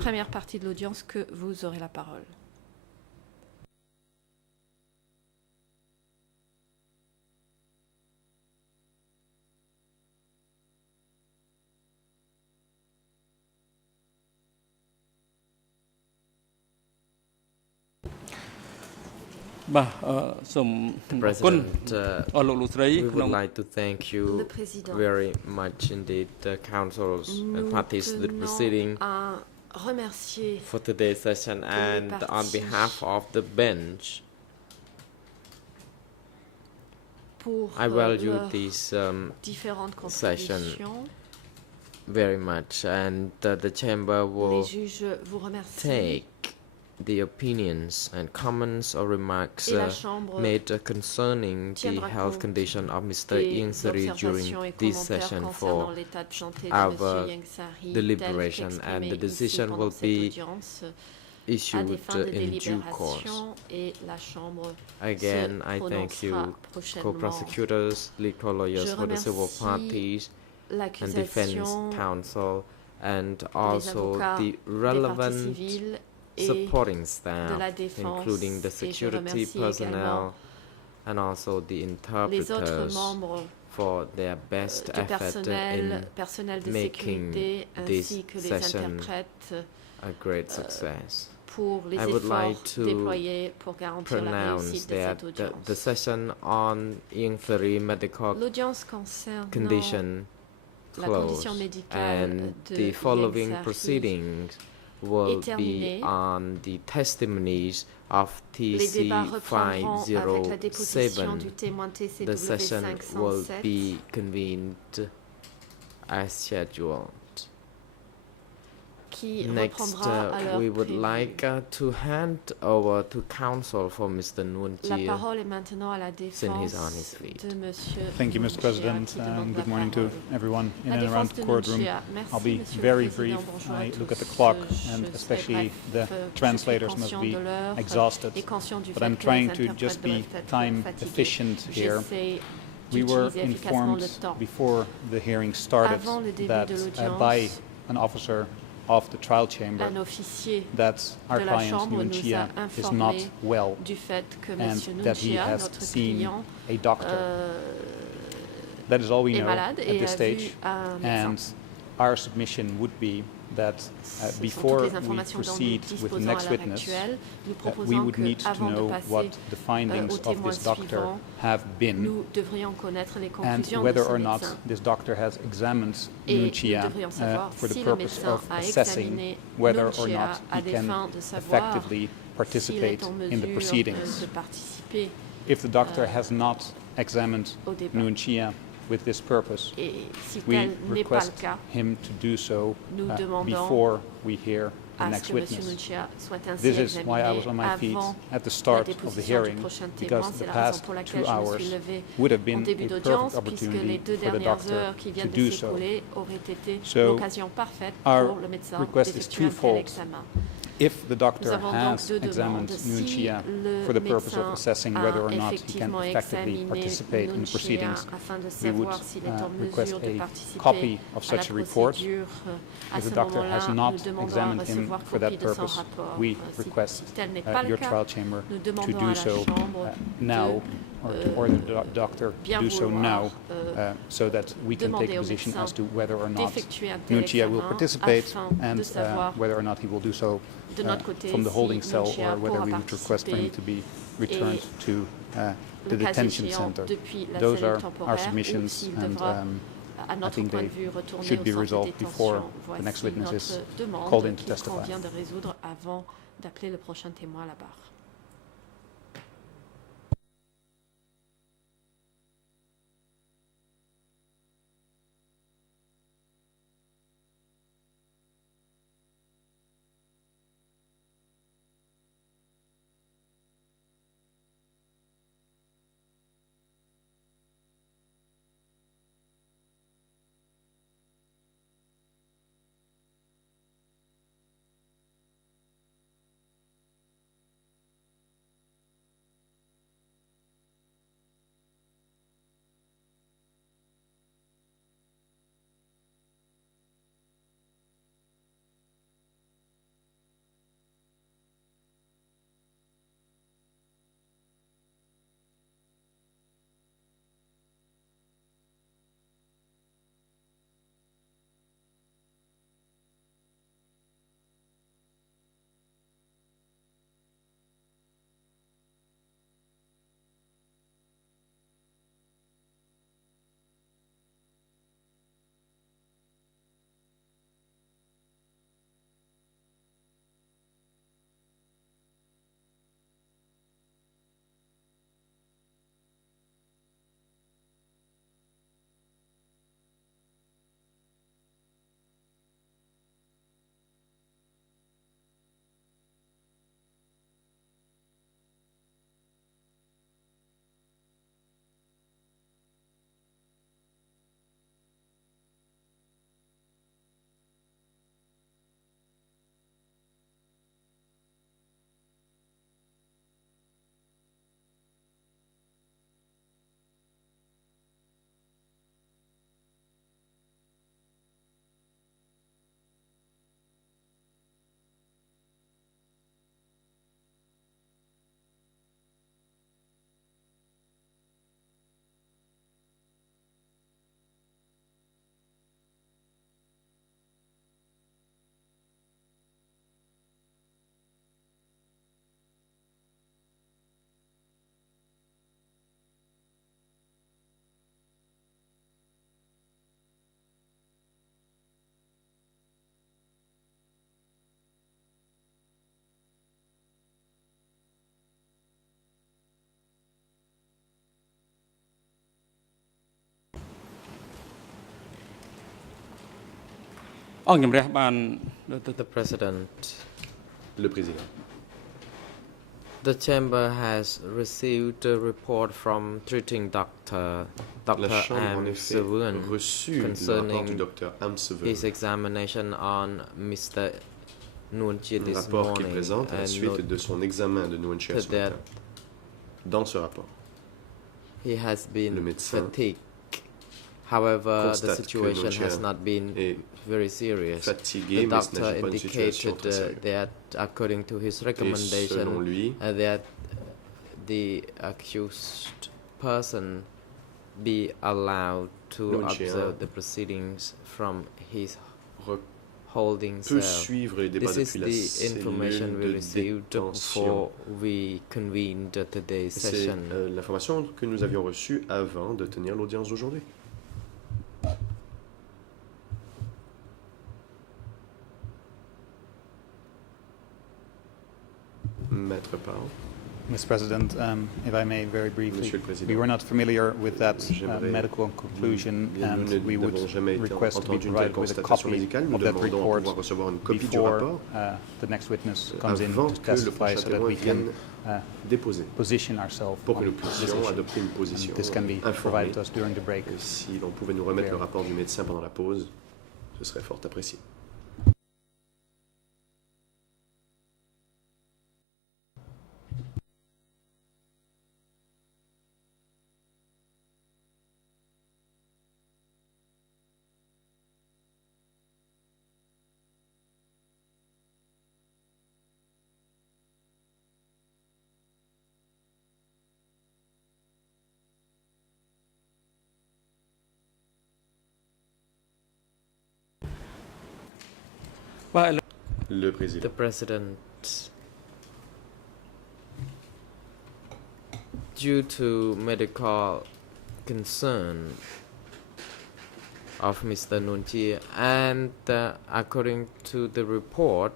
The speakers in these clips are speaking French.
Première partie de l'audience que vous aurez la parole. President, we would like to thank you very much indeed, the councils and parties to the proceeding for today's session, and on behalf of the bench, I value this session very much, and the chamber will take the opinions and comments or remarks made concerning the health condition of Mr. Ieng Sary during this session for our deliberation, and the decision will be issued in due course. Again, I thank you, co-prosecutors, legal lawyers for the civil parties, and defense counsel, and also the relevant supporting staff, including the security personnel and also the interpreters, for their best effort in making this session a great success. I would like to pronounce that the session on Ieng Sary medical condition closed, and the following proceedings will be on the testimonies of TC507. The session will be convened as scheduled. Next, we would like to hand over to counsel for Mr. Nguyen Chia, since he's on his feet. Thank you, Mr. President, and good morning to everyone in and around the courtroom. I'll be very brief. I look at the clock, and especially the translators must be exhausted, but I'm trying to just be time efficient here. We were informed before the hearing started that by an officer of the trial chamber that our client Nguyen Chia is not well and that he has seen a doctor. That is all we know at this stage, and our submission would be that before we proceed with the next witness, we would need to know what the findings of this doctor have been, and whether or not this doctor has examined Nguyen Chia for the purpose of assessing whether or not he can effectively participate in the proceedings. If the doctor has not examined Nguyen Chia with this purpose, we request him to do so before we hear the next witness. This is why I was on my feet at the start of the hearing, because the past 2 hours would have been a perfect opportunity for the doctor to do so. So our request is twofold. If the doctor has examined Nguyen Chia for the purpose of assessing whether or not he can effectively participate in the proceedings, we would request a copy of such a report. If the doctor has not examined him for that purpose, we request your trial chamber to do so now, or to order the doctor to do so now, so that we can take a position as to whether or not Nguyen Chia will participate, and whether or not he will do so from the holding cell, or whether we would request for him to be returned to the detention center. Those are our submissions, and I think they should be resolved before the next witness is called in to testify. The President. Le Président. The Chamber has received a report from treating Dr. La Chambre a en M. effet Severn reçu le rapport du concerning Dr. Am Severn. his examination on Mr. Nuon Chea Un this rapport qu'il morning, présente à la and suite de son examen de Nuon Chea ce that matin. Dans ce rapport, he has le been médecin fatigued. However, the constate que situation Nuon has Chea not been est very serious. fatigué, The mais ce doctor n'est pas une situation indicated très sérieuse. that, according to his Et selon recommendation, lui, that the accused person be allowed to Nuon Chea observe the proceedings from his holding peut cell. suivre les débats This is depuis la the information cellule we de received détention. before we convened today's C'est session. l'information que nous avions reçue avant de tenir l'audience d'aujourd'hui. Maître Pao. Mr. President, if I may very briefly, Monsieur le Président. we were not familiar with that J'aimerais- medical conclusion, Bien, nous and we would n'avons jamais request to be entendu une telle provided with a constatation copy médicale. Nous of that demandons à report pouvoir recevoir une copie du before rapport the next witness comes in avant to que le testify, prochain so that témoin we can vienne déposer, position ourselves pour que on nous this puissions issue. adopter une position And this can be informée. provided to us during the break. Et si l'on pouvait nous remettre le rapport du médecin pendant la pause, ce serait fort apprécié. Le Président. The President, due to medical concern of Mr. Nuon Chea, and according to the report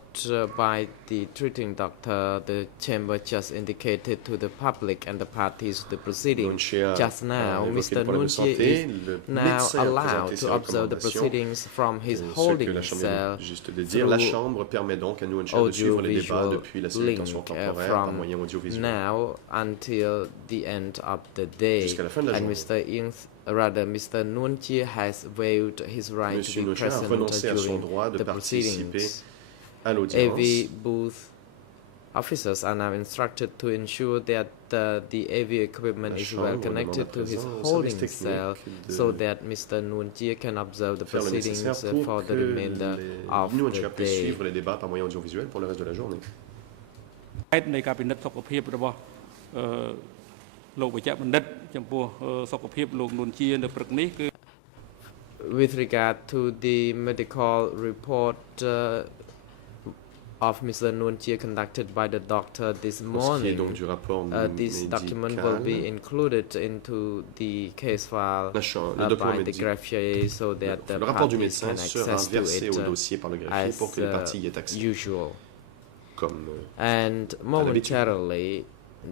by the treating doctor, the chamber just indicated to the public and the parties the proceeding. Nuon Chea Just now, a évoqué Mr. le problème Nuon de Chea santé. is Le now médecin a allowed présenté ses to observe the recommandations. proceedings from his Ce que holding la Chambre cell vient juste de dire, la through Chambre permet donc à Nuon Chea de suivre les débats audiovisual depuis la cellule de détention link temporaire par from moyen audiovisuel. now until the end of the day. Jusqu'à la fin de la And journée. Mr. Nuon Chea has waived his right Monsieur to be Nuon Chea a present renoncé à son during droit de the participer proceedings. à l'audience. AV booth officers are now instructed to ensure that the AV equipment La is Chambre well demande connected à to his présent au holding service cell technique de so that Mr. Nuon Chea can observe the faire le proceedings nécessaire pour for que the remainder of Nuon Chea the puisse day. suivre les débats par moyen audiovisuel pour le reste de la journée. នៃការពិនិត្យសុខភាពរបស់លោកវេជ្ជបណ្ឌិតចំពោះសុខភាពលោកនួនជានៅព្រឹកនេះគឺ With regard to the medical report of Mr. Nuon Chea conducted by the doctor this Pour ce qui est donc morning, du rapport this document will be médical, included into the case file le document by the médical. greffier so that the Le rapport du parties médecin can sera access to versé it au dossier par le greffier pour que les parties y aient accès. usual. Comme And momentarily,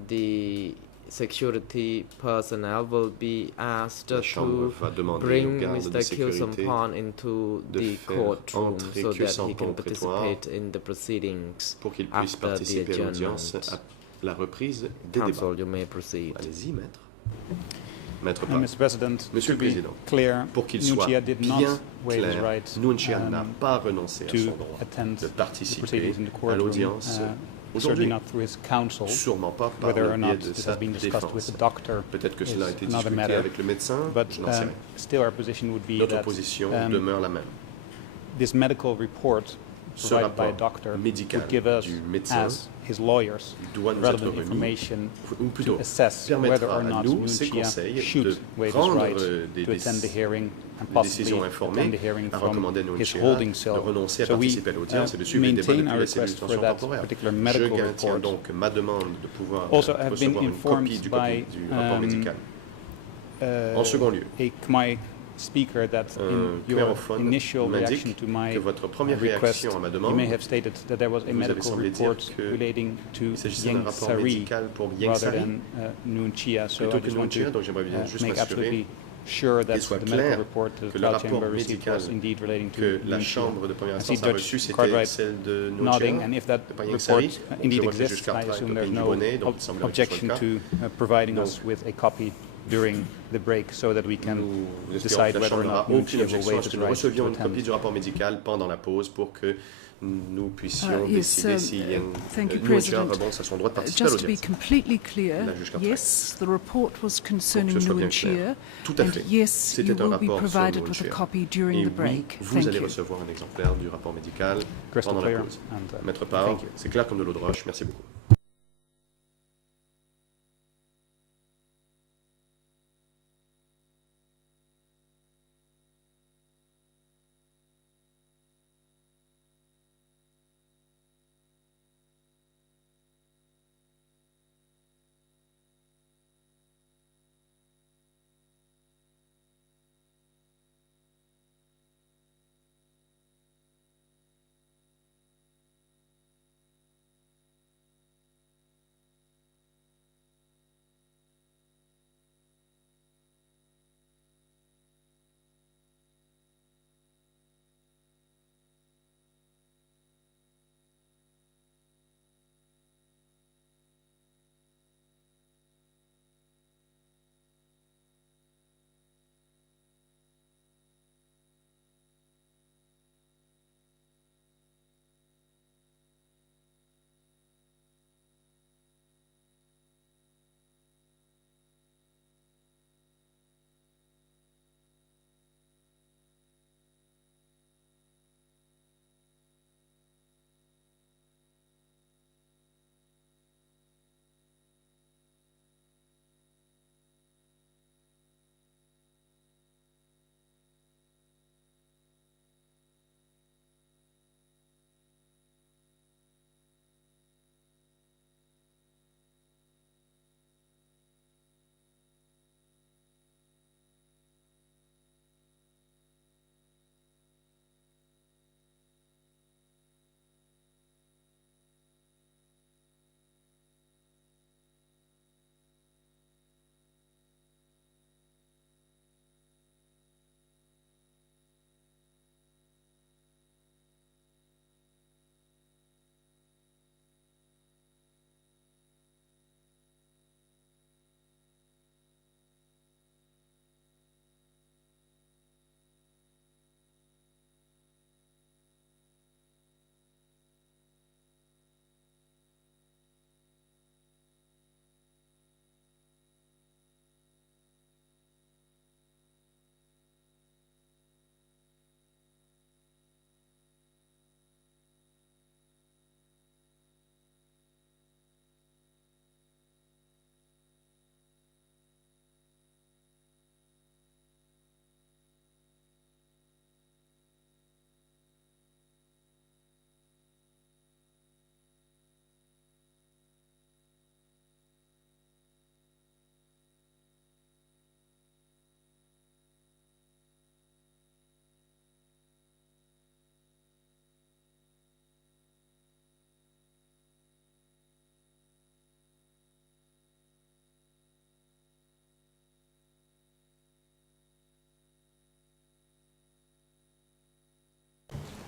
the security personnel will be asked la Chambre to va demander aux bring gardes de Mr. sécurité Kilsampon into de the faire courtroom entrer so that he Kilsampon can au prétoire participate in the proceedings pour qu'il puisse after the participer à l'audience adjournment. à la reprise des débats. Counsel, you may proceed. Allez-y, maître. Maître And Pao. Mr. President, Monsieur to le be Président, clear, pour qu'il Nuon soit Chea did not bien waive his clair, right Nuon Chea n'a pas renoncé à to son droit attend de the participer proceedings in the à courtroom, l'audience certainly aujourd'hui. not through his counsel. Sûrement pas par Whether le or biais not de this sa has been discussed with défense. the doctor Peut-être que is cela a été another discuté matter. avec le médecin, But je n'en sais rien. still, our position would be Notre that position demeure la même. this medical report Ce provided by a rapport doctor médical would give us, du médecin as his lawyers, doit nous être relevant remis, information ou plutôt to assess whether permettra or à not nous, Nuon ses Chea conseils, should de waive his prendre right des to attend the hearing and des possibly décisions attend informées, the hearing à from recommander à Nuon his Chea holding de cell. renoncer à So we participer à l'audience et de suivre les débats maintain depuis our la cellule de request for détention that temporaire. particular Je medical maintiens report. donc ma demande de pouvoir Also, I have been recevoir une informed copie du by, rapport médical. En second lieu, a Khmer speaker that in un your khmérophone initial reaction m'indique to my que votre première request, réaction à ma you demande, may have stated that there was a vous avez medical semblé dire report que relating to il s'agissait d'un Yang rapport Sari médical pour Yang rather Sari than Nuon Chea. So plutôt I que just Nuon want Chea, to donc j'aimerais bien juste make m'assurer absolutely sure that qu'il soit the medical clair report the que le trial rapport chamber received médical was indeed relating to que la Nguyen Chi. chambre de première I see instance a Judge reçue, c'était Cartwright celle de nodding, Nguyen and if that de Panyang report Sari. indeed Je vois que le juge exists, I Cartwright assume de there's Payne no Dubonnet, donc il semblerait que ce soit objection le cas. to providing Donc, us with a copy during the break so that we can Nous espérons decide que la whether Chambre or n'aura not Nguyen aucune Chi will objection à waive ce his que nous right recevions to une copie attend. du rapport médical pendant la pause pour que nous puissions Yes, décider si thank you, Nguyen Chi President. renonce à son droit de participer à Just to be l'audience. completely clear, La juge Cartwright. yes, the report was concerning Pour que ce soit bien Nguyen Chi, clair. Tout à and fait. yes, you C'était un will be rapport sur provided Nguyen with a Chi. copy during Et the oui, break. vous Thank allez you. recevoir un exemplaire du rapport médical Crystal pendant la clear, pause. and, Maître Parr, thank you. c'est clair comme de l'eau de roche. Merci beaucoup.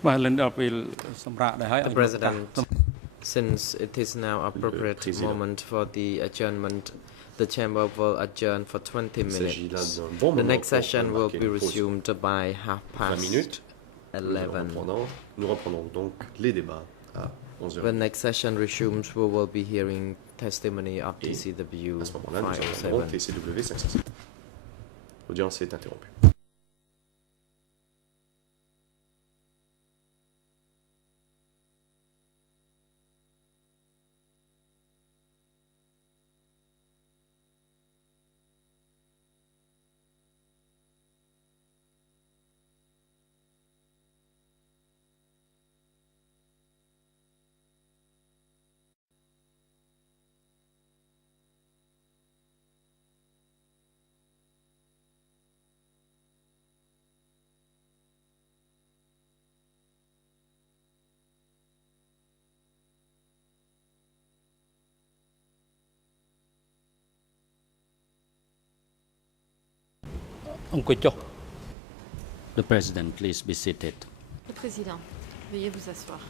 The President, since it is now appropriate moment for the adjournment, the Chamber will adjourn for 20 minutes. The next session will be resumed by 11:30. Nous reprendrons donc les débats à 11h. The next session resumes, we will be hearing testimony of TCW À ce moment-là, nous entendrons 507. TCW 507. L'audience est interrompue. The President, please be seated. Le Président, veuillez vous asseoir.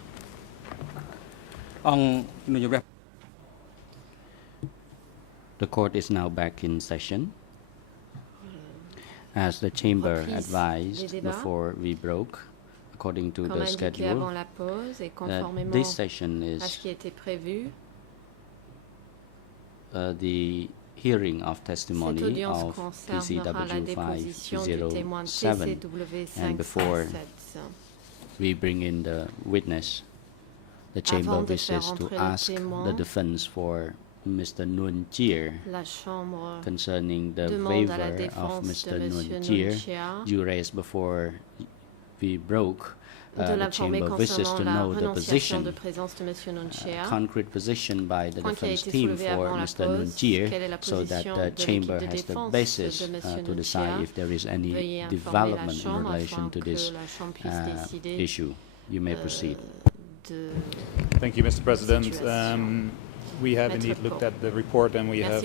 The court is now back in session. As the chamber advised before we broke, according to the schedule, this session is the hearing of testimony of TCW 507, and before we bring in the witness, the chamber wishes to ask the defense for Mr. Nuon Chea concerning the waiver of Mr. Nuon Chea you raised before we broke. The chamber wishes to know the position, concrete position by the defense team for Mr. Nuon Chea, so that the chamber has the basis to decide if there is any development in relation to this issue. You may proceed. Thank you, Mr. President. We have indeed looked at the report, and we have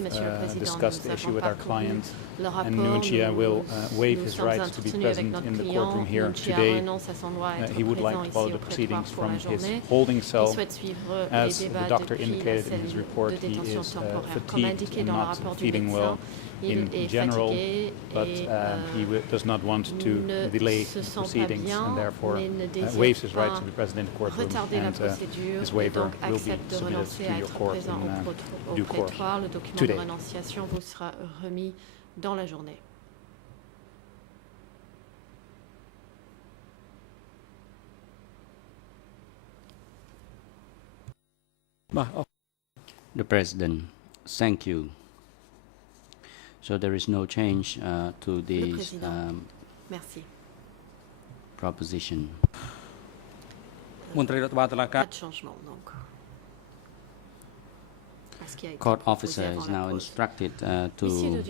discussed the issue with our client, and Nuon Chea will waive his rights to be present in the courtroom here today. He would like to follow the proceedings from his holding cell. As the doctor indicated in his report, he is fatigued and not feeling well in general, but he does not want to delay proceedings, and therefore waives his rights to be present in the courtroom, and his waiver will be submitted to your court in due course today. Dans la journée. The President, thank you. So there is no change to this proposition. Pas de changement, donc. Court officer is now instructed to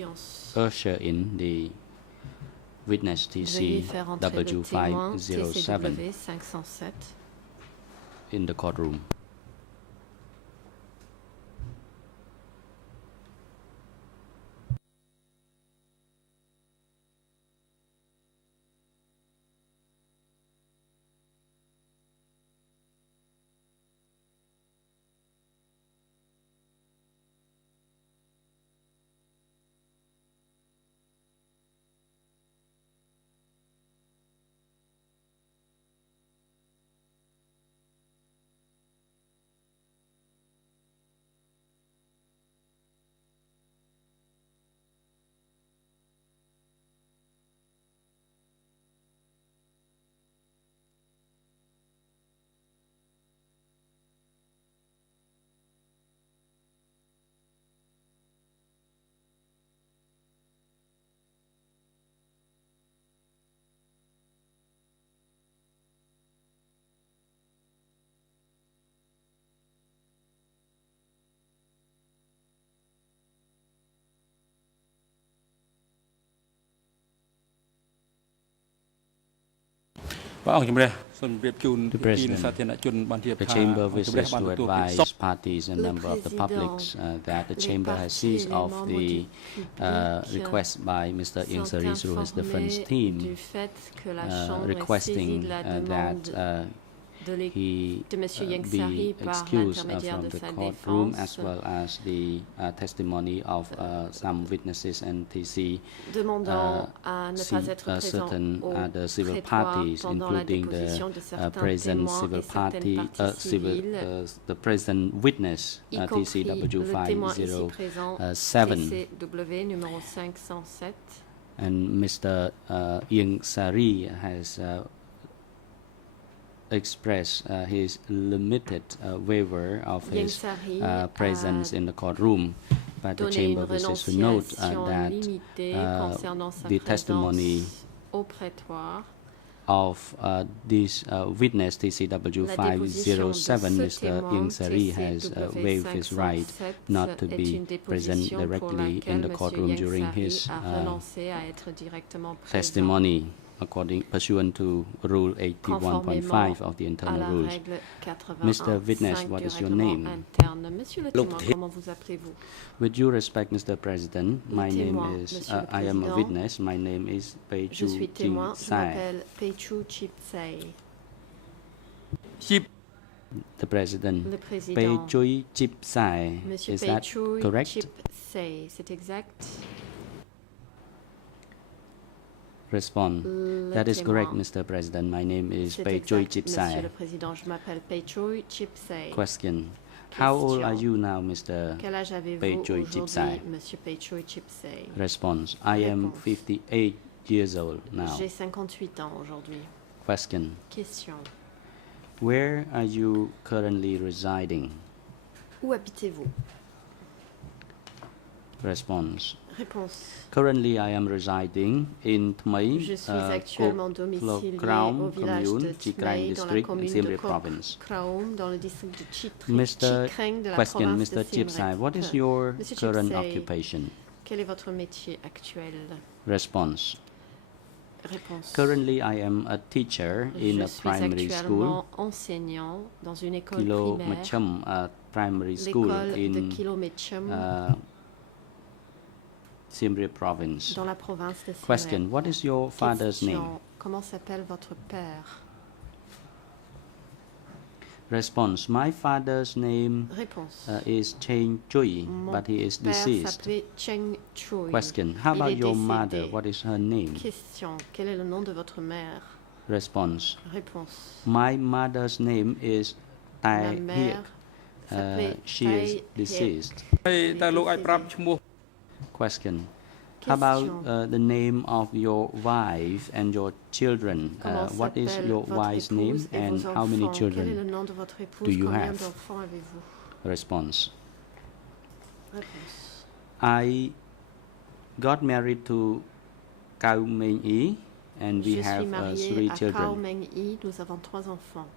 usher in the witness TCW 507 in the courtroom. The President, the Chamber wishes to advise parties and members of the public that the Chamber has seized of the request by Mr. Ieng Sary through his defense team, requesting that he be excused from the courtroom, as well as the testimony of some witnesses and TC certain other civil parties, including the present civil party, the present witness TCW 507, and Mr. Ieng Sary has express his limited waiver of his presence in the courtroom, but the Chamber wishes to note that the testimony of this witness TCW 507, Mr. Ieng Sary has waived his right not to be present directly in the courtroom during his testimony. pursuant to Rule 81.5 of the internal rules. Mr. Witness, what is your name? Monsieur le témoin, comment vous appelez-vous? With due respect, Mr. President, my name is, I am a witness. My name is Pei Je suis Chu témoin, Chip je Sai. m'appelle Pei-Chu Chip-Sai. Chip The President. Le président. Pei Chui Chip Sai. Monsieur Is that Pei-Chu correct? Chip-Sai, c'est exact? Response. Le That is correct, témoin. Mr. President. My name is C'est Pei Chui exact, Chip Monsieur Sai. le Président. Je m'appelle Pei-Chu Chip-Sai. Question. How old are Question. you now, Mr. Quel âge avez-vous Pei-Chu Chip-Sai? aujourd'hui, Monsieur Pei-Chu Chip-Sai? Response. I am Réponse. 58 years old now. J'ai 58 ans aujourd'hui. Question. Question. Where are you currently residing? Où habitez-vous? Response. Réponse. Currently, I am residing in Thmai, Je suis actuellement domicilié au Kraum village commune, de Chi Krang Thmai, dans la district, commune Siem de Reap province. Kraum, dans le district de Chi Mr. Krang de la Question, province de Mr. Siem Chip Sai, Reap. what is your Monsieur current Chip Sai, occupation? quel est votre métier actuel? Response. Réponse. Currently, I am a teacher in Je a suis primary school, actuellement enseignant dans une école Kilo primaire, Machum Primary School l'école de in Kilomechum, Siem Reap province. dans la province de Siem Question, Reap. what is your father's Question. name? Comment s'appelle votre père? Response, my father's name Réponse. is Cheng Chui, Mon but he is père deceased. s'appelait Cheng Chui. Question, how Il about est your décédé. mother? What is her name? Question. Quel est le nom de votre mère? Response, Réponse. my mother's name is Ma Tai Hiek. mère s'appelait She Tai is Hiek. deceased. ហើយតើលោកអាចប្រាប់ឈ្មោះ Question, how about Question. the name of your wife and your children? Comment What is s'appelle your votre wife's name épouse et and vos how many enfants? Quel est le children? nom de votre épouse? do you Combien have? d'enfants avez-vous? Response, Réponse. I got married to Kau Meng Yi and we Je suis have mariée 3 à Kao children, Meng-Yi. Nous avons 3 enfants.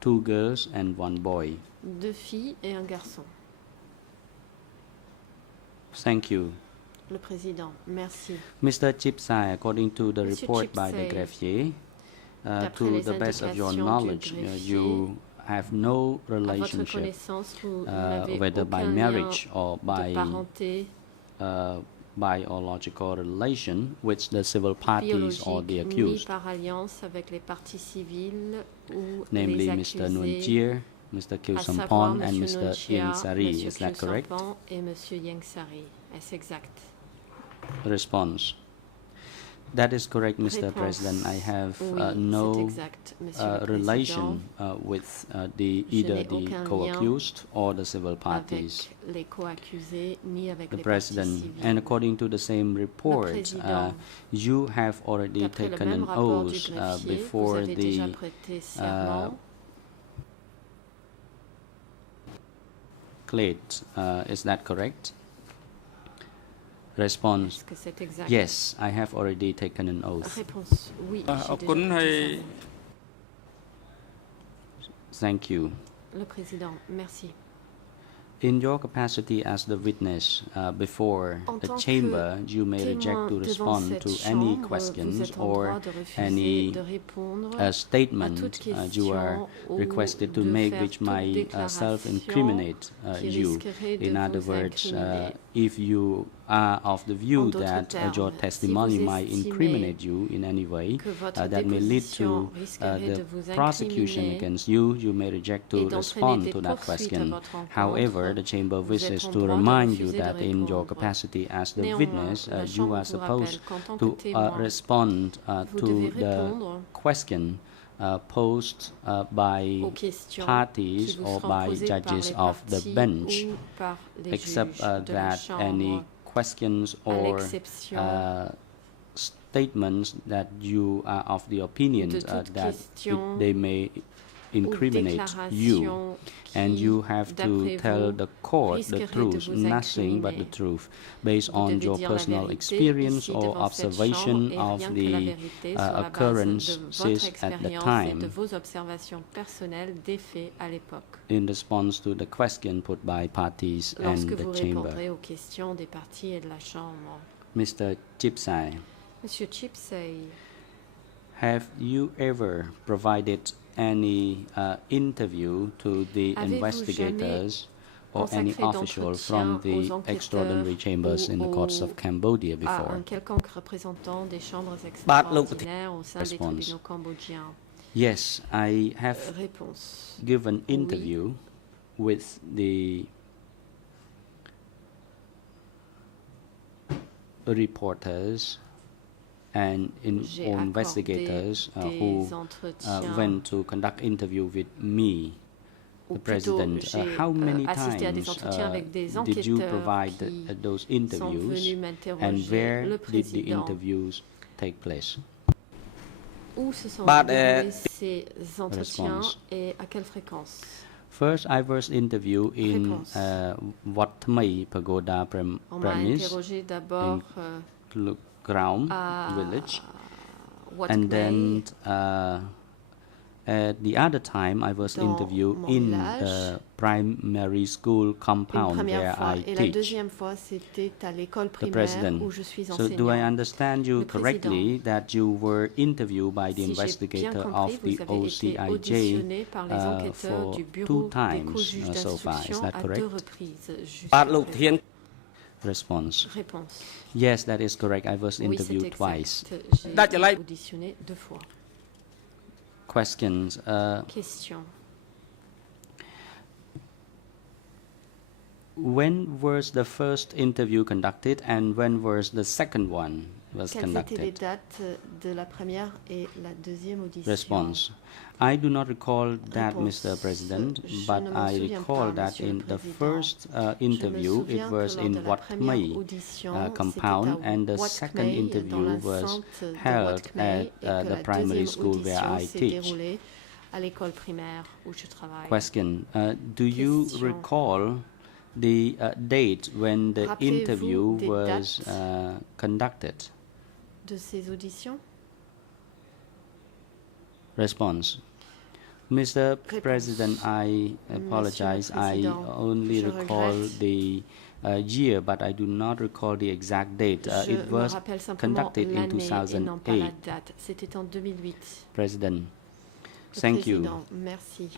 2 girls and 1 boy. 2 filles et un garçon. Thank you. Le président. Merci. Mr. Chip Sai, according to the Monsieur report Chip by the Sai, greffier, d'après to les the best of your indications du knowledge, greffier, you have no À votre relationship, connaissance, vous n'avez whether by aucun marriage lien or de by parenté biological relation with the civil parties or the biologique ni accused, par alliance avec les parties civiles ou namely les Mr. accusés, Nguyen Chie, Mr. Kyew à savoir Sampon, and M. Mr. Nguyen Chia, Ieng Sari. M. Is that Kyew correct? Sampon et M. Ieng Sari. Est-ce exact? Response. That is correct, Mr. Réponse. President. I have Oui, c'est no exact, Monsieur le relation Président, with Je either n'ai the aucun co-accused or the civil parties. avec les co-accusés ni avec The les parties President, civiles. and according to the same report, Président, you have already D'après le taken même an rapport du oath greffier, vous before avez déjà the prêté serment Clade. Is that correct? Response. Est-ce que c'est exact? Yes, I have already taken an oath. Réponse. Oui, អ j'ai រ déjà គុណ prêté ហើយ serment. Thank you. Le président, merci. In your capacity as the witness before En the tant que chamber, you may témoin reject to devant respond cette to any chambre, vous questions êtes en or droit de refuser any de répondre statement à toute you are question ou requested to de make faire which toute might déclaration self-incriminate qui you. risquerait de In other vous words, incriminer. if you are of the view En d'autres that your termes, testimony si vous might estimez incriminate you in any way, que votre that may lead to déposition risquerait the de vous prosecution incriminer against you, you may reject et to d'entraîner respond des to that poursuites à question. votre encontre. However, the chamber Vous êtes wishes en to droit de remind you refuser de that in your répondre. capacity as the Néanmoins, witness, la you Chambre are vous supposed rappelle qu'en tant to que témoin, respond vous to devez the répondre question posed by aux questions parties qui vous or seront by posées par judges les of the parties bench, ou par les except juges de la that Chambre, any questions à or l'exception statements that you are of the opinion de toute that question they may ou incriminate you, déclaration and qui, you have to d'après tell vous, the court the risquerait de truth, vous nothing but the incriminer. truth, based Vous on devez your dire la personal vérité experience ici or devant cette observation chambre, et of rien que la the vérité sur la base de occurrences votre at the expérience et de time, vos observations personnelles des faits à l'époque. in response to the question put by parties and Lorsque the vous chamber. répondrez aux questions des parties et de la Chambre. Mr. Chipsay. Monsieur Chipsay, Have you ever provided any interview to the investigators or any official from the extraordinary chambers in the courts of Cambodia before? un quelconque représentant des chambres extraordinaires au sein des tribunaux cambodgiens? Yes, I have given interview with the reporters and investigators who went to conduct interview with me, the President. How many times did you provide those interviews, and where did the interviews take place? Où se sont déroulés ces entretiens et à quelle fréquence? First, I was interviewed in Wat Thmai Pagoda premise in Kraum village, and then at the other time I was interviewed in the primary school compound where I teach. The President. So do I understand you correctly that you were interviewed by the investigator of the OCIJ for 2 times so far? Is that correct? Response. Yes, that is correct. I was interviewed twice. Questions. Question. When was the first interview conducted, and when was the second one was conducted? Quelles étaient les dates de la première et la deuxième audition? Response. I do not recall that, Mr. President, but I recall that in the first interview it was in Wat Thmai compound, and the second interview was held at the primary school where I teach. Question. Do you recall the date when the interview was conducted? De ces auditions? Response. Mr. President, I apologize. I only recall the year, but I do not recall the exact date. It was conducted in 2008. C'était en 2008. President, thank you. Merci.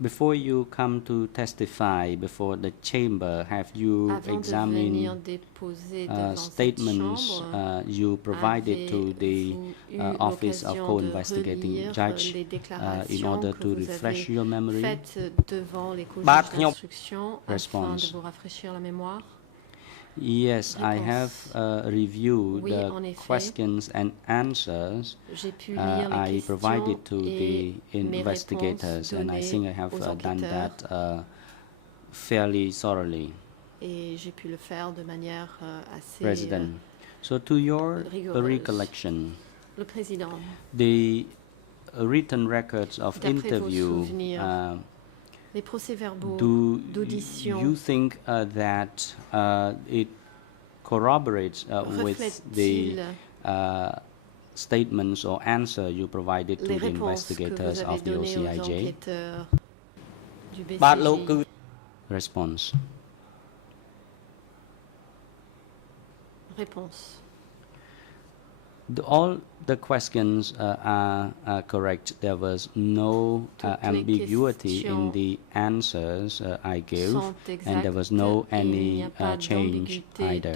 Before you come to testify before the chamber, have you examined statements you provided to the Office of Co-Investigating Judge in order to refresh your memory? Response. Yes, I have reviewed the questions and answers I provided to the investigators, and I think I have done that fairly thoroughly. President, so to your recollection, the written records of interview, do you think that it corroborates with the statements or answer you provided to the investigators of the OCIJ? Response. All the questions are correct. There was no ambiguity in the answers I gave, and there was no any change either.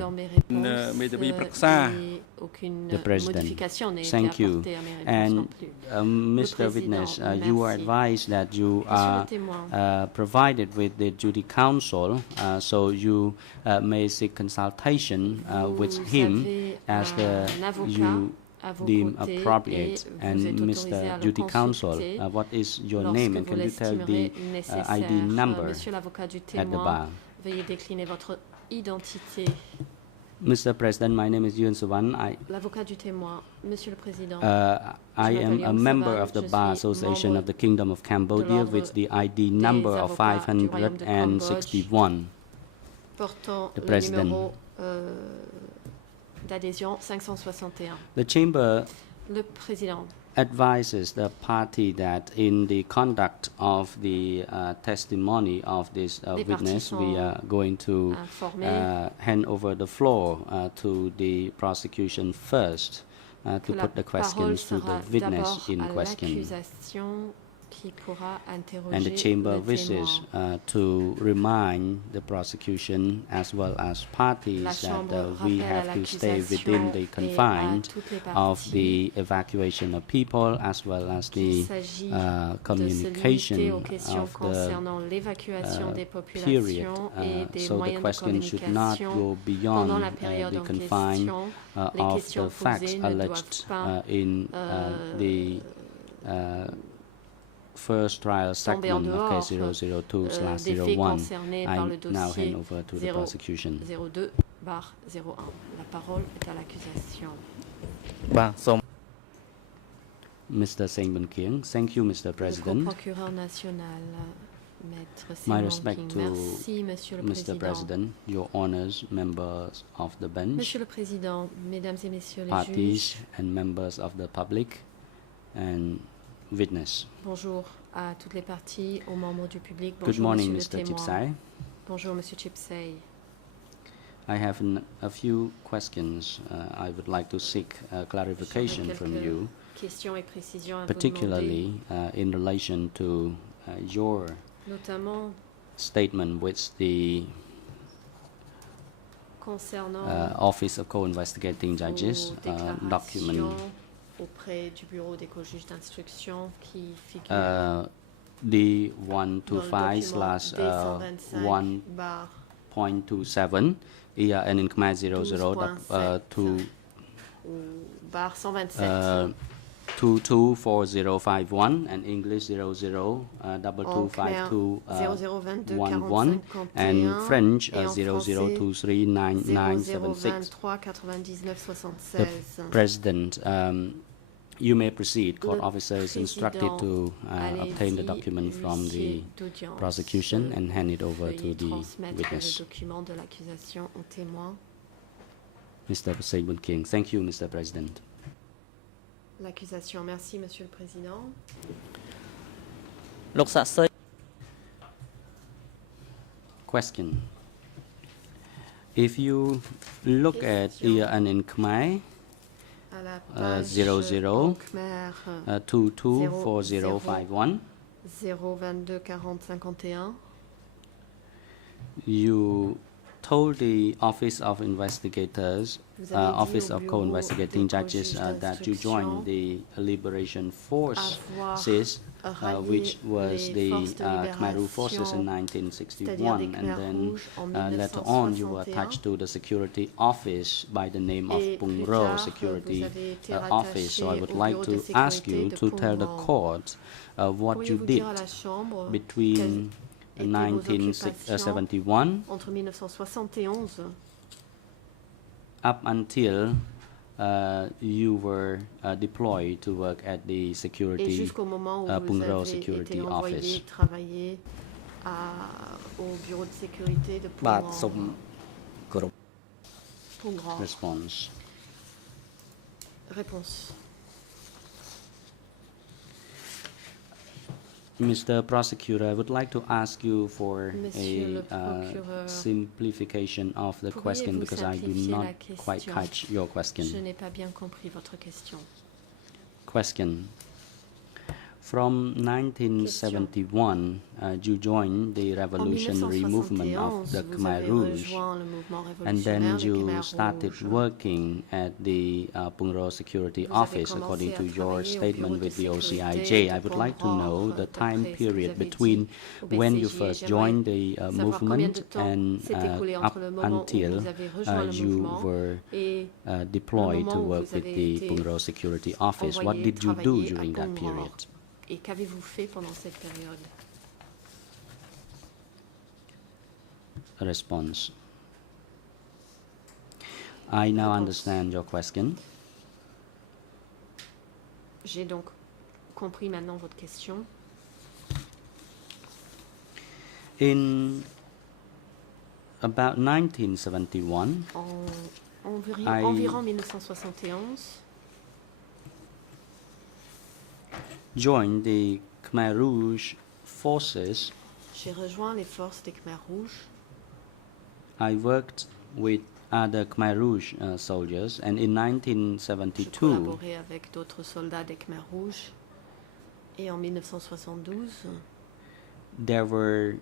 The President. Thank you. And Mr. Witness, you are advised that you are provided with the Duty Counsel, so you may seek consultation with him as you deem appropriate. And Mr. Duty Counsel, what is your name, and can you tell the ID number at the bar? Mr. President, my name is Yuan Suvan. I am a member of the Bar Association of the Kingdom of Cambodia with the ID number of 561. The President. D'adhésion 561. The chamber Le président. advises the party that in the conduct of the testimony of this witness, we are going to hand over the floor to the prosecution first to put the questions to the witness in question. And the chamber wishes to remind the prosecution as well as parties that we have to stay within the confines of the evacuation of people as well as the communication of the period. So the question should not go beyond the confines of the facts alleged in the first trial segment of case 002/01. I now hand over to the prosecution. 02/01. La parole est à l'accusation. Mr. Seng Bun Kieng, thank you, Mr. President. Procureur national, Maître My Seng respect Bun to Kieng. Merci, Monsieur le Mr. Président. President, your honors, members of the bench, Monsieur le Président, Mesdames et Messieurs les parties juges, and members of the public, and witness. bonjour à toutes les parties, aux membres du public, Good bonjour morning, Monsieur le Mr. témoin. Chipsai. Bonjour Monsieur Chipsay. I have a few questions I would like to seek clarification from you, Questions et précisions à vous particularly in relation to your demander, notamment statement which the concernant Office of Co-Investigating Judges vos document déclarations auprès du bureau des co-juges d'instruction qui figure D dans le document D125/1.27 and in Khmer 127 224051 and English 00225211 and French 00239976. The President, you may proceed. Court officer is instructed to obtain the document from the prosecution and hand it over to the witness. Mr. Seng Bun Kieng. Thank you, Mr. President. L'accusation. Merci, Monsieur le Président. Question. If you look at and in Khmer, À la page 224051, 022 40 51, you told the Office of Investigators, Vous avez dit Office au of bureau Co-Investigating des Judges co-juges that you joined the Liberation Forces, which was the Khmer Rouge forces in 1961, and then later on you were attached to the security office by the name of Pung Ro Security Office. So I would like to ask you to tell the court what you did between 1971 entre 1971 up until you were deployed to work at the et security jusqu'au moment où Pung vous Ro avez Security été envoyé Office. travailler au bureau de sécurité de Pung Ro. Response. Réponse. Mr. Prosecutor, I would like to ask you for Monsieur a le procureur, simplification of the question pourriez-vous because I do simplifier not la quite question? catch your Je question. n'ai pas bien compris votre question. Question. From 1971, you joined the revolutionary movement of the vous Khmer avez Rouge, rejoint le mouvement and then révolutionnaire des you Khmer started Rouges. working at the Pung Ro Security Vous avez Office commencé according à to your travailler au statement bureau de with the sécurité OCIJ. I de would like to Pung know Ro, the time d'après ce que vous period avez dit between au when you BCJ. first J'aimerais joined the savoir combien de movement temps and s'est écoulé up entre le moment où until vous avez rejoint le you mouvement were et deployed moment to où work vous with avez the été Pung Ro Security Office. What envoyé did you do travailler à during that Pung Ro. period? Et qu'avez-vous fait pendant cette période? Response. I now Réponse. understand your question. J'ai donc compris maintenant votre question. In about 1971, En environ I- 1971, joined the Khmer Rouge forces. J'ai rejoint les forces des Khmer Rouges. I worked with other Khmer Rouge soldiers, and in 1972, je collaborais avec d'autres soldats des Khmer Rouges. Et en 1972, there were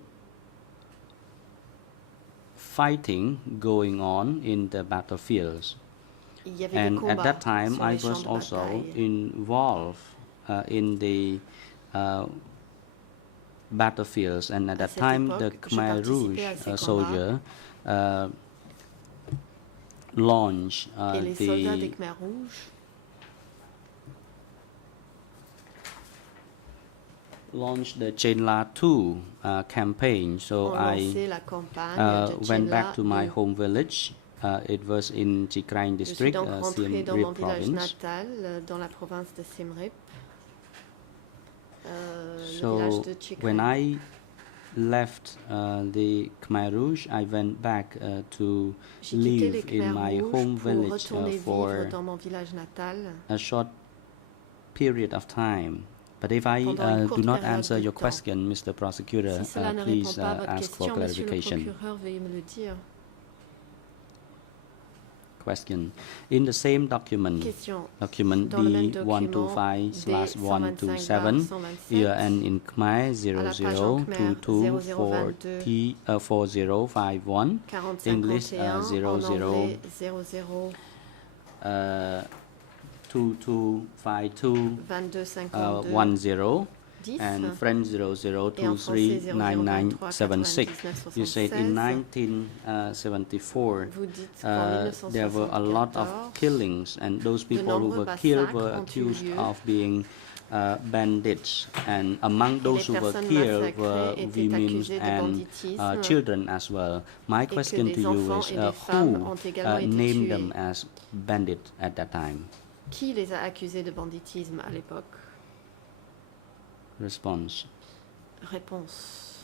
fighting going on in the battlefields. Il y avait And des combats at that time, sur I les champs was de also bataille. involved in the battlefields. And at that cette time, the époque, je Khmer Rouge participais à ces soldier launched Et les soldats des the Khmer Rouges Chenla 2 campaign. So ont I lancé la campagne de went Chenla back to my 2. home village. It was in Chikrang Je suis district, donc rentrée Siem dans mon Reap village province. natal, dans la province de Siem Reap, le village So de Chikrang. when I left the Khmer Rouge, I went back to J'ai quitté les live Khmer in my Rouges home pour village retourner for vivre dans mon village natal. a short period of time. But if I Pendant une do courte not période answer de your temps. question, Mr. Prosecutor, Si cela ne répond please pas à votre ask for question, monsieur le clarification. procureur, veuillez me le dire. Question. In the same document, Question. document Dans le même document, D125/127, year end in Khmer à la page en Khmer 0022405051, 4051, English en anglais 2252 2252 10, and French et en français 00239976. You said in 1974 Vous dites qu'en there were a lot of 1974, killings, and those people who were killed were accused of being bandits, and among those who were killed were women and children as well. My question to you is, who named them as bandits at that time? Qui les a accusés de banditisme à l'époque? Response. Réponse.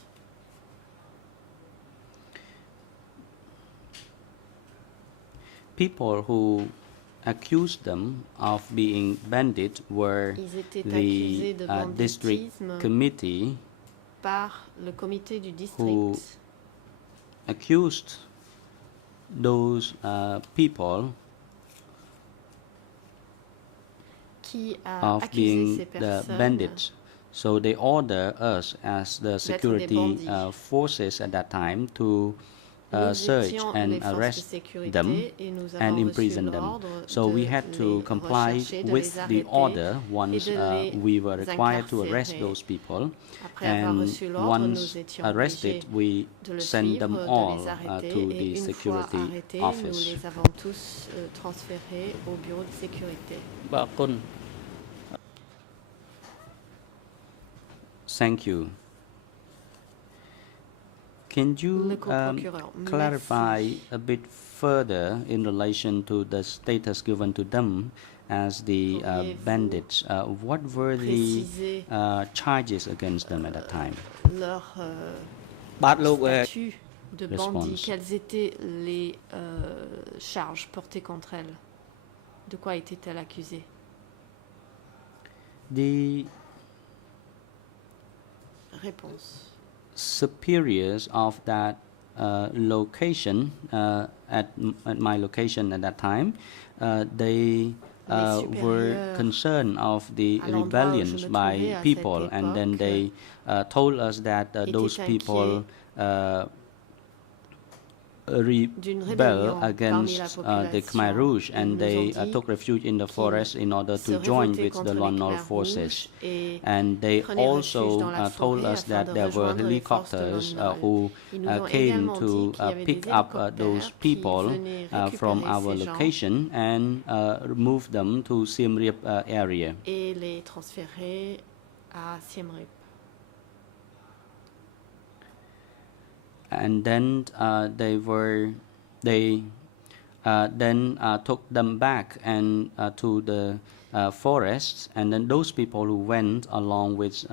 People who accused them of being bandits were Ils étaient the accusés de district banditisme committee par le comité du who district accused those people qui a of accusé being ces the personnes bandits. So they order us as the security bandits. forces at that time to Nous search étions and les forces de arrest sécurité them et nous and avons reçu imprison them. l'ordre So we de had to les comply rechercher, de with les the arrêter order once et de les we were required to arrest incarcérer. those people. Après avoir And reçu l'ordre, once nous étions arrested, we de le sent them suivre, de all les arrêter to et the une fois security arrêtés, nous office. les avons tous transférés au bureau de sécurité. Thank you. Can you Le co-procureur, clarify merci. a bit further in relation to the status given to them as the Pourriez-vous bandits? What were the préciser charges against them at that time? leur statut de Response. bandit, quelles étaient les charges portées contre elles? De quoi était-elle accusée? The Réponse. superiors of that location, at my location at that time, they were concerned of the à l'endroit où je rebellions me by trouvais à people, cette and then époque, they told us that those étaient people d'une rebel rébellion parmi against la the Khmer population. Rouge, Ils and nous they ont dit took refuge in the qu'ils forest in order se to join révoltaient with contre the les Lon Nol Khmer forces. Rouges et And they prenaient also refuge dans la told forêt us afin that de there were rejoindre les forces de helicopters Lon Nol. who Ils nous ont came également to dit qu'il y avait pick des up those hélicoptères people qui venaient from récupérer our ces gens location and move them to Siem Reap area. et les transférer à Siem Reap. And then they then took them back and to the forests, and then those people who went along with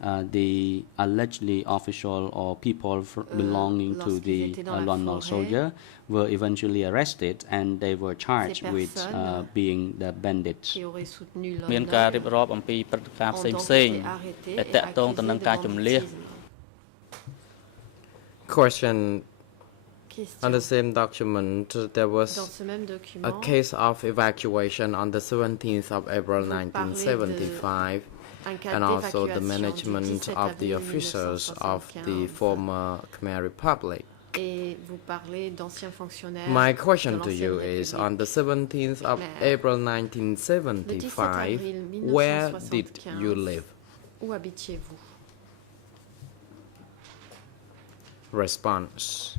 the allegedly official or people belonging to the Lon Nol soldier were eventually arrested and they were charged with being the bandits. Question. On the same document, there was a case of evacuation on the 17th of April 1975, and also the management of the officers of the former Khmer Republic. My question to you is, on the 17th of April 1975, where did you live? Response.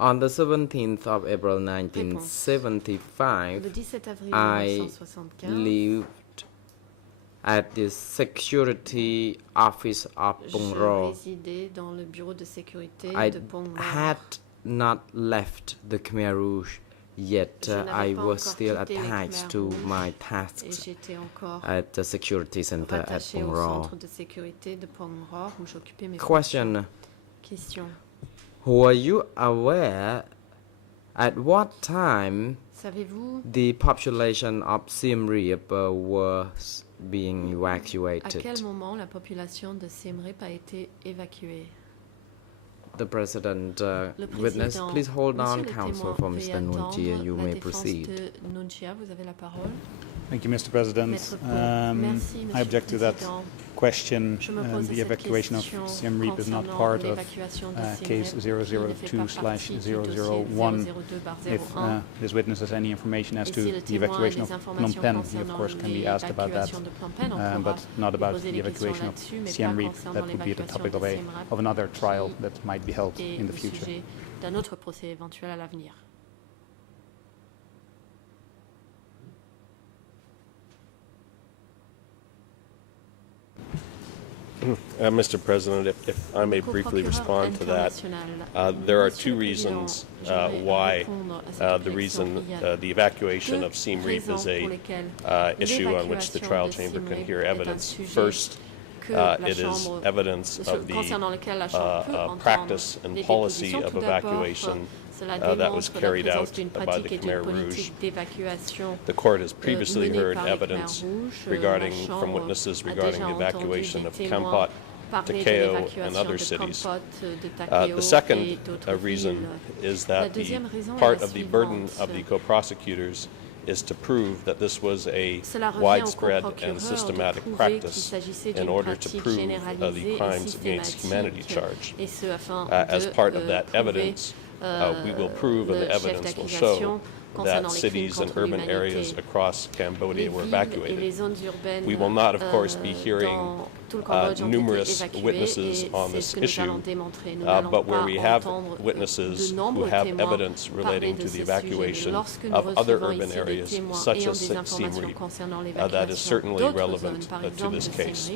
On the 17th of April 1975, I lived at the security office of Pung Ro. I had not left the Khmer Rouge yet. I was still attached to my tasks at the security center at Pung Ro. Question. Were you aware at what time the population of Siem Reap was being evacuated? À quel moment la population de Siem Reap a été évacuée? The President, witness, please hold on, counsel for Mr. Nuon Chea. You may proceed. Vous avez la parole. Thank you, Mr. President. I object to that question. The evacuation of Siem Reap is not part of case 002/001. If this witness has any information as to the evacuation of Phnom Penh, he of course can be asked about that, but not about the evacuation of Siem Reap. That would be the topic of another trial that might be held in the future. D'un autre procès éventuel à l'avenir. Mr. President, if I may briefly respond to that, there are two reasons why the evacuation of Siem Reap is a issue on which the trial chamber can hear evidence. First, it is evidence of the practice and policy of evacuation that was carried out by the Khmer Rouge. The court has previously heard evidence from witnesses regarding the evacuation of Kampot, Takeo, and other cities. The second reason is that part of the burden of the co-prosecutors is to prove that this was a widespread and systematic practice in order to prove the crimes against humanity charge. As part of that evidence, we will prove, and the evidence will show, that cities and urban areas across Cambodia were evacuated. We will not, of course, be hearing numerous witnesses on this issue, but where we have witnesses who have evidence relating to the evacuation of other urban areas, such as Siem Reap, that is certainly relevant to this case.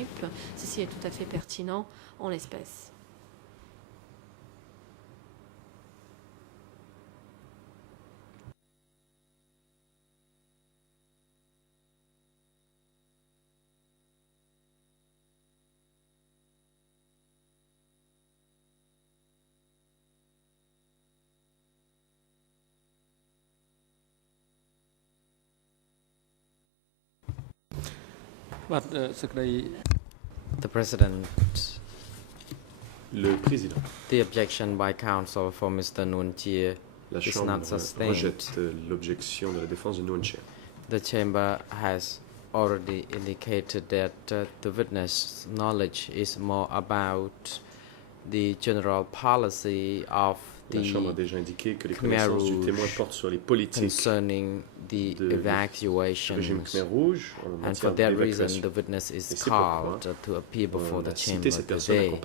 Ceci est tout à fait pertinent en l'espèce. The President. Le Président. The objection by counsel for Mr. Nuon Chea is not sustained. Rejette l'objection de la défense de Nuon Chea. The Chamber has already indicated that the witness' knowledge is more about the general policy of La Chambre a déjà indiqué que les connaissances du témoin portent sur les politiques concerning the evacuation, and for that reason the witness is called to appear before the chamber today.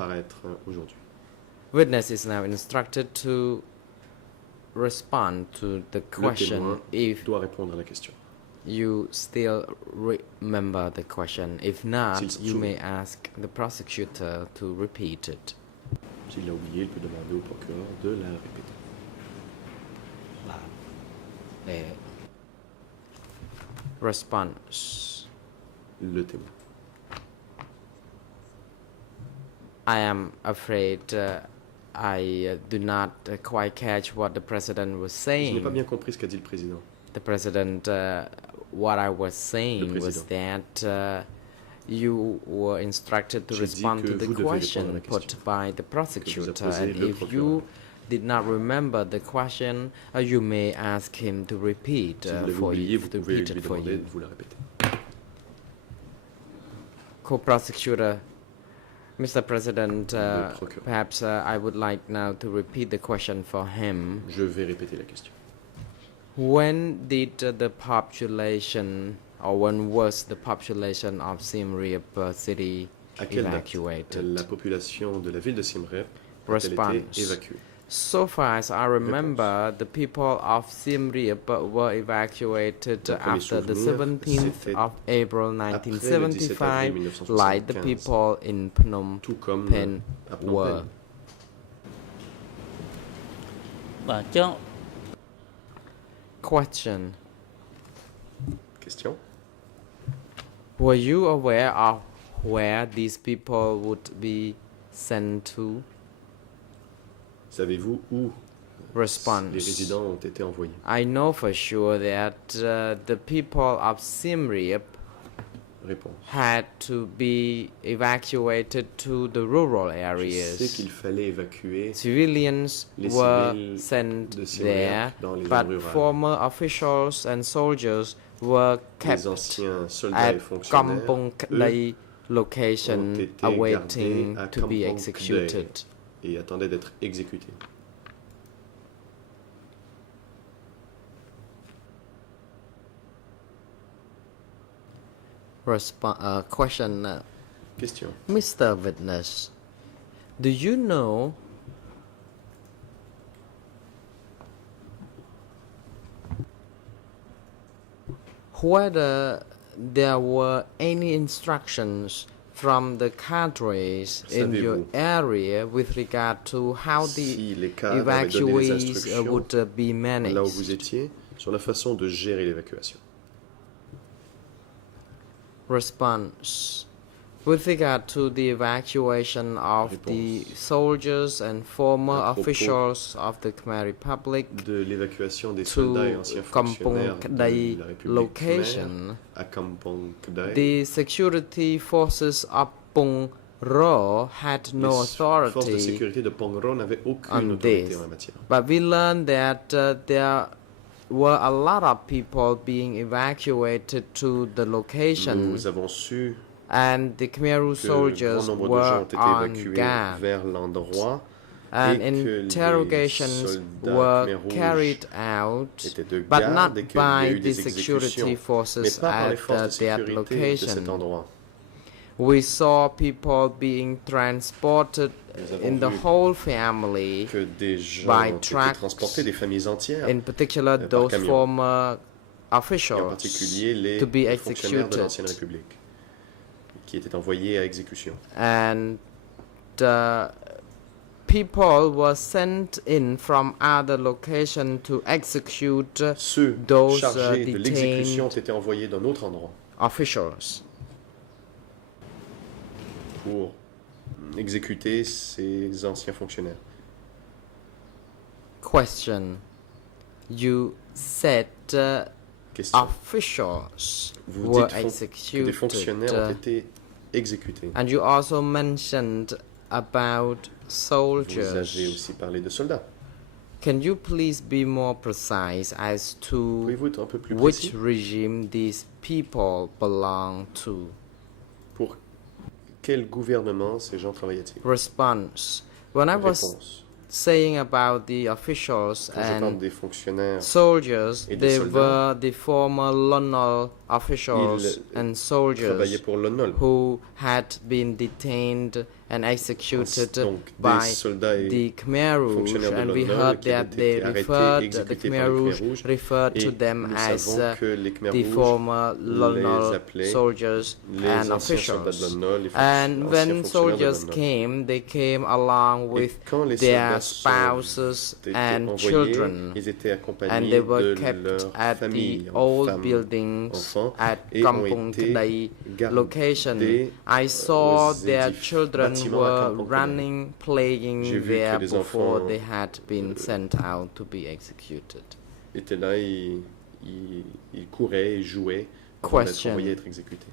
Witness is now instructed to respond to the question if you still remember the question. If not, you may ask the prosecutor to repeat it. S'il l'a oublié, il peut demander au procureur de la répéter. Response. Le témoin. I am afraid I do not quite catch what the President was Je n'ai pas saying. bien compris ce qu'a dit le président. The President, what I was saying was that you were instructed to respond to the question put by the prosecutor, and if you did not remember the question, you may ask him to repeat for you. Vous pouvez lui demander de vous la répéter. Co-prosecutor, Mr. President, perhaps I would like now to repeat the question for him. Je vais répéter la question. When did the population, or when was the population of Siem Reap city evacuated? La population de la ville de Siem Reap a-t-elle été évacuée? So far as I remember, the people of Siem Reap were evacuated after the 17th of April 1975, like the people in Phnom Penh were. Question. Were you aware of where these people would be sent to? Savez-vous où Response. les résidents ont été envoyés? I know for sure that the people of Siem Reap had to be evacuated to the rural areas. Je sais qu'il fallait évacuer Civilians were sent there, but former officials and soldiers were kept at Kampong Kday location awaiting to be executed. Et attendaient d'être exécutés. Question. Question. Mr. Witness, do you know whether there were any instructions from the cadres in your area with regard to how the evacuees would be managed? Là où vous étiez, sur la façon de gérer l'évacuation. Response. With regard to the evacuation of the soldiers and former officials of the Khmer Republic de l'évacuation des soldats et anciens fonctionnaires de la République location, à Kampong Kday, the security forces of Pong Ro had no authority forces de sécurité de Pong Ro n'avaient aucune autorité en la matière. But we learned that there were a lot of people being evacuated to the location. Nous avons su and the Khmer soldiers were on guard, vers l'endroit, and interrogations were carried out, but not by the security forces at that location. We saw people being transported in the whole family by trucks, in particular those former officials, to be executed. Qui étaient envoyés à exécution. And people were sent in from other locations to execute those chargés de l'exécution ont detained été envoyés d'un autre endroit officials. Pour exécuter ces anciens fonctionnaires. Question. You said officials Vous were dites que des executed, fonctionnaires ont été exécutés. and you also mentioned about Vous avez soldiers. aussi parlé de soldats. Can you please be more precise as to Pouvez-vous être un peu plus which précis regime these people belong to? pour quel gouvernement ces gens travaillaient-ils? Response. When I was Réponse. saying about the officials Quand je parle and des fonctionnaires soldiers, et des they soldats, were the former Lonol officials ils and soldiers travaillaient pour l'ONOL. who had been detained and executed Donc, des by soldats et the Khmer Rouge, fonctionnaires de and we l'ONOL heard qui that avaient they été arrêtés et referred, the exécutés Khmer par le Rouge Khmer Rouge. referred Et to them nous as savons que les Khmer the Rouges former les Lonol appelaient soldiers les and anciens soldats de officials. l'ONOL, les And anciens when fonctionnaires de soldiers l'ONOL. came, they came along with Et quand les their soldats spouses étaient and envoyés, children, ils étaient and accompagnés they were de kept leur at famille, the old femmes, buildings enfants, at et ont Kampong été Kday gardés location. I aux saw their children were running, playing there before they had been sent out to be executed. Étaient là, ils couraient et jouaient avant d'être envoyés être exécutés.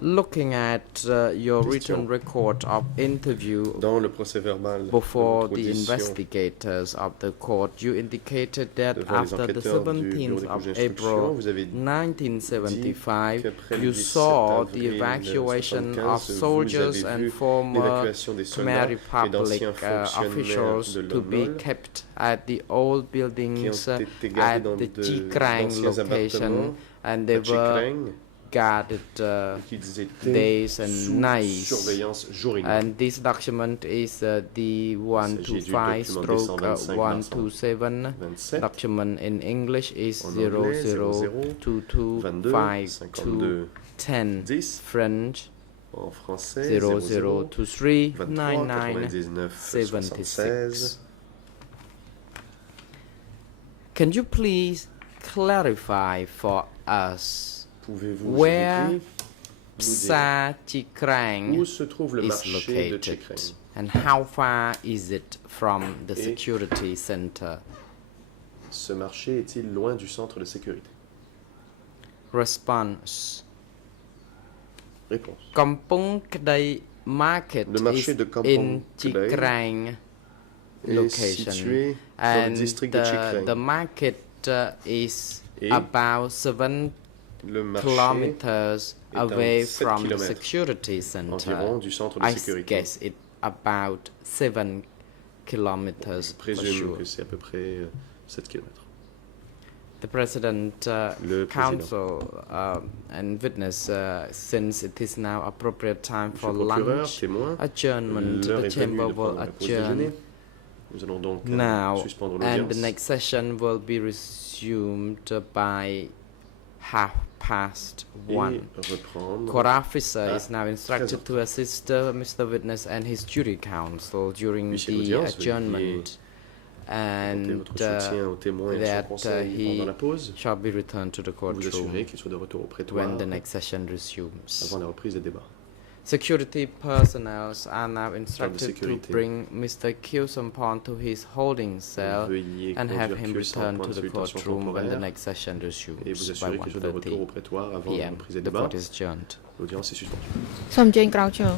Looking at your written record of interview dans le procès verbal before the investigators of the court, you indicated that after the 17th of April 1975, you saw the evacuation of soldiers and former Khmer Republic officials to be kept at the old buildings at the Chi Krang location, and they were guarded days and nights. And this document is the 125/127. Document in English is 00225210. French 00239976. Can you please clarify for us where Psa Chi Krang is located and how far is it from the security center? Ce marché est-il loin du centre de sécurité? Response. Réponse. Kampong Kdai market is in Chi Krang location, and the market is about 7 kilometers away from the security center. I guess it about 7 kilometers for sure. Que c'est à peu près 7 kilomètres. The President, Counsel, and witness, since it is now appropriate time for lunch, adjournment, the chamber will adjourn now, and the next session will be resumed by 1:30. Court officer is now instructed to assist Mr. Witness and his jury counsel during the adjournment, and that he shall be returned to the courtroom when the next session resumes. Security personnel are now instructed to bring Mr. Khieu Samphan to his holding cell and have him return to the courtroom when the next session resumes by 1:30 p.m. The court is adjourned. L'audience est suspendue. សូមអញ្ជើញក្រោកឈរ